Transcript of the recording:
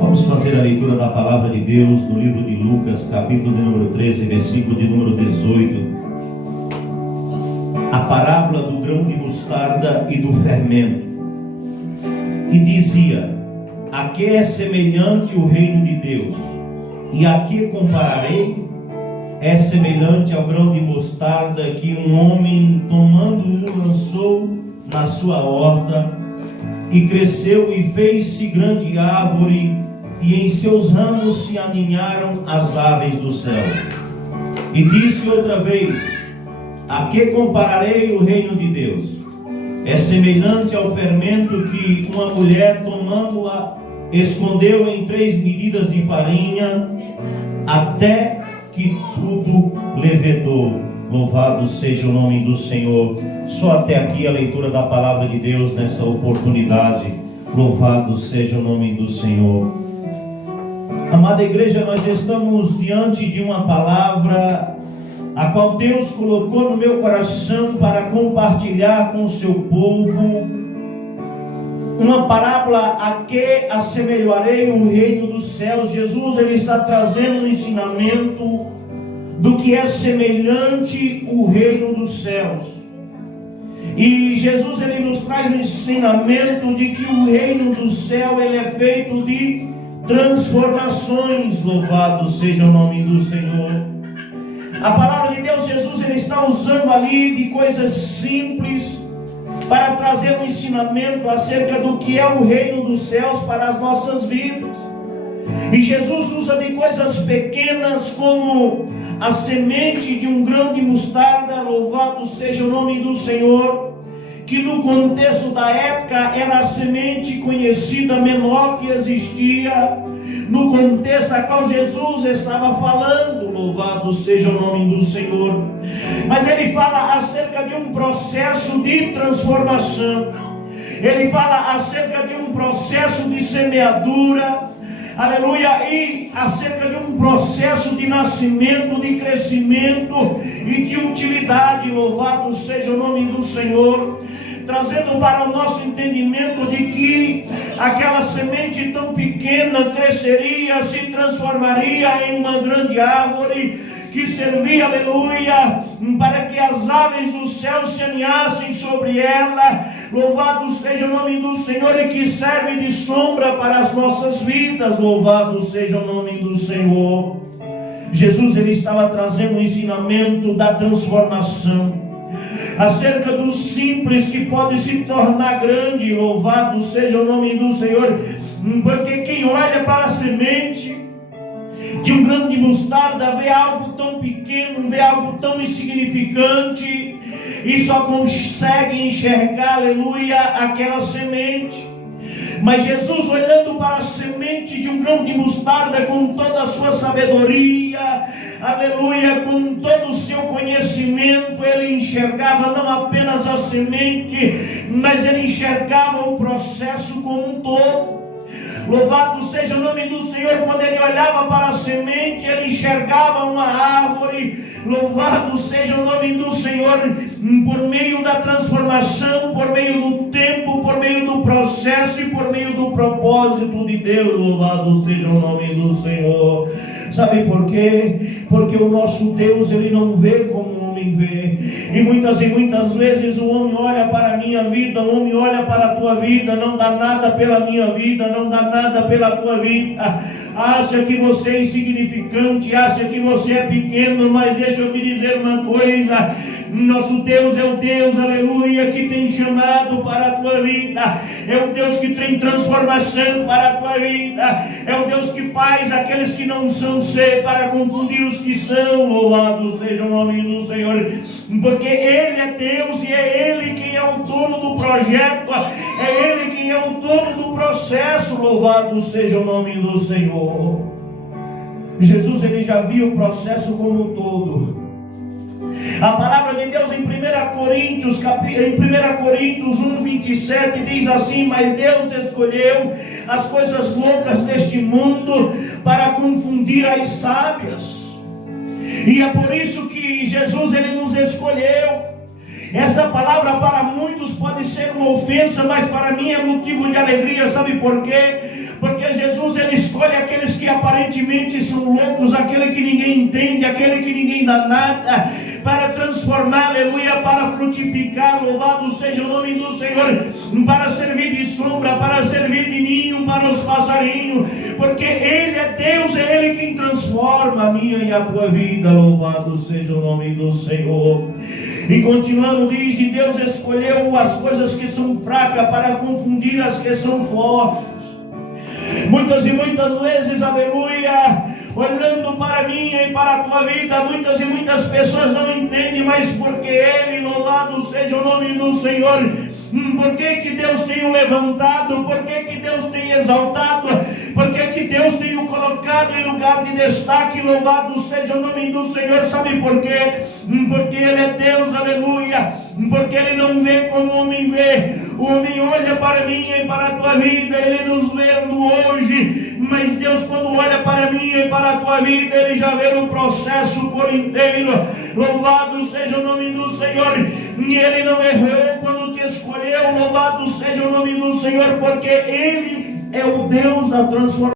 Vamos fazer a leitura da palavra de Deus no livro de Lucas, capítulo de número 13, versículo de número 18. A parábola do grão de mostarda e do fermento. E dizia: a que é semelhante o reino de Deus? E a que compararei? É semelhante ao grão de mostarda que um homem, tomando-o, lançou na sua horta, e cresceu e fez-se grande árvore, e em seus ramos se aninharam as aves do céu. E disse outra vez: a que compararei o reino de Deus? É semelhante ao fermento que uma mulher, tomando-a, escondeu em 3 medidas de farinha, até que tudo levedou. Louvado seja o nome do Senhor. Só até aqui a leitura da palavra de Deus nessa oportunidade. Louvado seja o nome do Senhor. Amada igreja, nós estamos diante de uma palavra a qual Deus colocou no meu coração para compartilhar com o seu povo. Uma parábola a que assemelharei o reino dos céus. Jesus, ele está trazendo um ensinamento do que é semelhante o reino dos céus. E Jesus, ele nos traz um ensinamento de que o reino do céu, ele é feito de transformações. Louvado seja o nome do Senhor. A palavra de Deus, Jesus, ele está usando ali de coisas simples para trazer um ensinamento acerca do que é o reino dos céus para as nossas vidas. E Jesus usa de coisas pequenas como a semente de um grão de mostarda. Louvado seja o nome do Senhor, que no contexto da época era a semente conhecida menor que existia, no contexto a qual Jesus estava falando. Louvado seja o nome do Senhor. Mas ele fala acerca de um processo de transformação, ele fala acerca de um processo de semeadura, aleluia, e acerca de um processo de nascimento, de crescimento e de utilidade. Louvado seja o nome do Senhor, trazendo para o nosso entendimento de que aquela semente tão pequena cresceria, se transformaria em uma grande árvore que servia, aleluia, para que as aves do céu se aninhassem sobre ela. Louvado seja o nome do Senhor, e que serve de sombra para as nossas vidas. Louvado seja o nome do Senhor. Jesus, ele estava trazendo um ensinamento da transformação, acerca do simples que pode se tornar grande. Louvado seja o nome do Senhor, porque quem olha para a semente de um grão de mostarda vê algo tão pequeno, vê algo tão insignificante, e só consegue enxergar, aleluia, aquela semente. Mas Jesus, olhando para a semente de um grão de mostarda com toda a sua sabedoria, aleluia, com todo o seu conhecimento, ele enxergava não apenas a semente, mas ele enxergava o processo como um todo. Louvado seja o nome do Senhor. Quando ele olhava para a semente, ele enxergava uma árvore. Louvado seja o nome do Senhor. Por meio da transformação, por meio do tempo, por meio do processo e por meio do propósito de Deus. Louvado seja o nome do Senhor. Sabe por quê? Porque o nosso Deus, ele não vê como o homem vê. E muitas vezes o homem olha para a minha vida, o homem olha para a tua vida, não dá nada pela minha vida, não dá nada pela tua vida. Acha que você é insignificante, acha que você é pequeno, mas deixa eu te dizer uma coisa: nosso Deus é o Deus, aleluia, que tem chamado para a tua vida, é o Deus que tem transformação para a tua vida, é o Deus que faz aqueles que não são ser para confundir os que são. Louvado seja o nome do Senhor, porque Ele é Deus e é Ele quem é o dono do projeto, é Ele quem é o dono do processo. Louvado seja o nome do Senhor. Jesus, ele já viu o processo como um todo. A palavra de Deus em 1 Coríntios 1:27 diz assim: mas Deus escolheu as coisas loucas deste mundo para confundir as sábias. E é por isso que Jesus, ele nos escolheu. Essa palavra para muitos pode ser uma ofensa, mas para mim é motivo de alegria. Sabe por quê? Porque Jesus, ele escolheu aparentemente são loucos, aquele que ninguém entende, aquele que ninguém dá nada, para transformar, aleluia, para frutificar, louvado seja o nome do Senhor, para servir de sombra, para servir de ninho para os passarinhos, porque Ele é Deus, é Ele quem transforma a minha e a tua vida, louvado seja o nome do Senhor. E continuando diz, e Deus escolheu as coisas que são fracas para confundir as que são fortes. Muitas e muitas vezes, aleluia, olhando para mim e para a tua vida, muitas e muitas pessoas não entendem, mas porque Ele, louvado seja o nome do Senhor, por que Deus tem o levantado, por que Deus tem exaltado, por que Deus tem o colocado em lugar de destaque, louvado seja o nome do Senhor, sabe por quê? Porque Ele é Deus, aleluia, porque Ele não vê como o homem vê. O homem olha para mim e para a tua vida, Ele nos vê no hoje, mas Deus, quando olha para mim e para a tua vida, Ele já vê o processo por inteiro. Louvado seja o nome do Senhor. E Ele não errou quando te escolheu, louvado seja o nome do Senhor, porque Ele é o Deus da transformação.